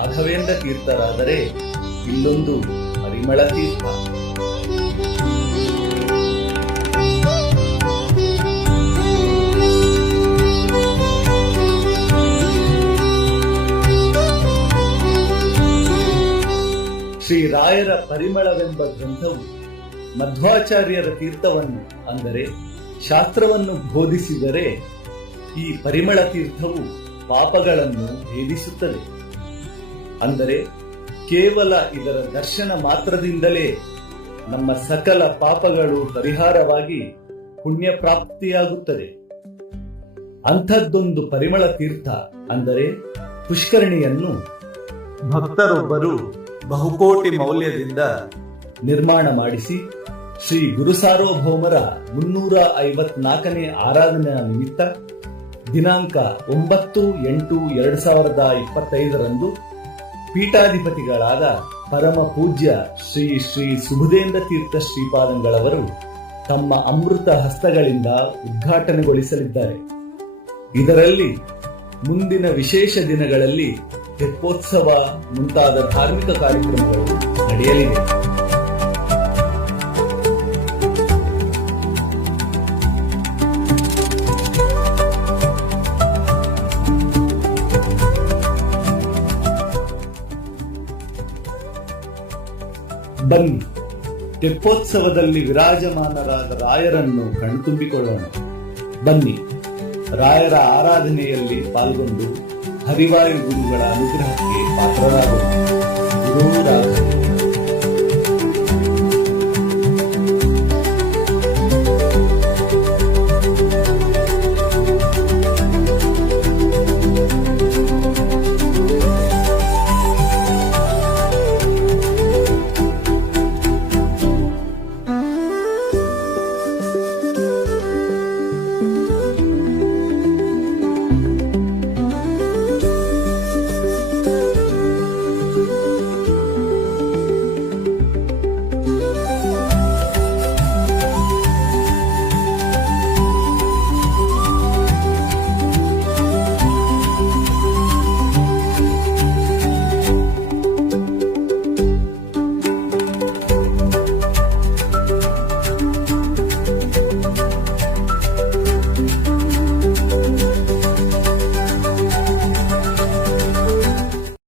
ರಾಘವೇಂದ್ರ ತೀರ್ಥರಾದರೆ ಇಲ್ಲೊಂದು ಪರಿಮಳ ತೀರ್ಥ. ಶ್ರೀ ರಾಯರ ಪರಿಮಳವೆಂಬ ಗ್ರಂಥವು ಮಧ್ವಾಚಾರ್ಯರ ತೀರ್ಥವನ್ನು ಅಂದರೆ ಶಾಸ್ತ್ರವನ್ನು ಬೋಧಿಸಿದರೆ ಈ ಪರಿಮಳ ತೀರ್ಥವು ಪಾಪಗಳನ್ನು ಭೇದಿಸುತ್ತದೆ. ಅಂದರೆ ಕೇವಲ ಇದರ ದರ್ಶನ ಮಾತ್ರದಿಂದಲೇ ನಮ್ಮ ಸಕಲ ಪಾಪಗಳು ಪರಿಹಾರವಾಗಿ ಪುಣ್ಯ ಪ್ರಾಪ್ತಿಯಾಗುತ್ತದೆ. ಅಂಥದ್ದೊಂದು ಪರಿಮಳ ತೀರ್ಥ ಅಂದರೆ ಪುಷ್ಕರಣಿಯನ್ನು ಭಕ್ತರೊಬ್ಬರು ಬಹುಕೋಟಿ ಮೌಲ್ಯದಿಂದ ನಿರ್ಮಾಣ ಮಾಡಿಸಿ ಶ್ರೀ ಗುರು ಸಾರ್ವಭೌಮರ 354ನೇ ಆರಾಧನೆಯ ನಿಮಿತ್ತ ದಿನಾಂಕ 9/8/2025 ಪೀಠಾಧಿಪತಿಗಳಾದ ಪರಮ ಪೂಜ್ಯ ಶ್ರೀ ಶ್ರೀ ಸುಬುಧೇಂದ್ರ ತೀರ್ಥ ಶ್ರೀಪಾದಂಗಳವರು ತಮ್ಮ ಅಮೃತ ಹಸ್ತಗಳಿಂದ ಉದ್ಘಾಟನೆಗೊಳಿಸಲಿದ್ದಾರೆ. ಇದರಲ್ಲಿ ಮುಂದಿನ ವಿಶೇಷ ದಿನಗಳಲ್ಲಿ ತೆಪ್ಪೋತ್ಸವ ಮುಂತಾದ ಧಾರ್ಮಿಕ ಕಾರ್ಯಕ್ರಮಗಳು ನಡೆಯಲಿವೆ. ಬನ್ನಿ, ತೆಪ್ಪೋತ್ಸವದಲ್ಲಿ ವಿರಾಜಮಾನರಾದ ರಾಯರನ್ನು ಕಣ್ತುಂಬಿಕೊಳ್ಳೋಣ. ಬನ್ನಿ, ರಾಯರ ಆರಾಧನೆಯಲ್ಲಿ ಪಾಲ್ಗೊಂಡು ಹರಿವಾಯು ಗುರುಗಳ ಅನುಗ್ರಹಕ್ಕೆ ಪಾತ್ರರಾಗೋಣ. ಗುರು ರಾಘವೇಂದ್ರ.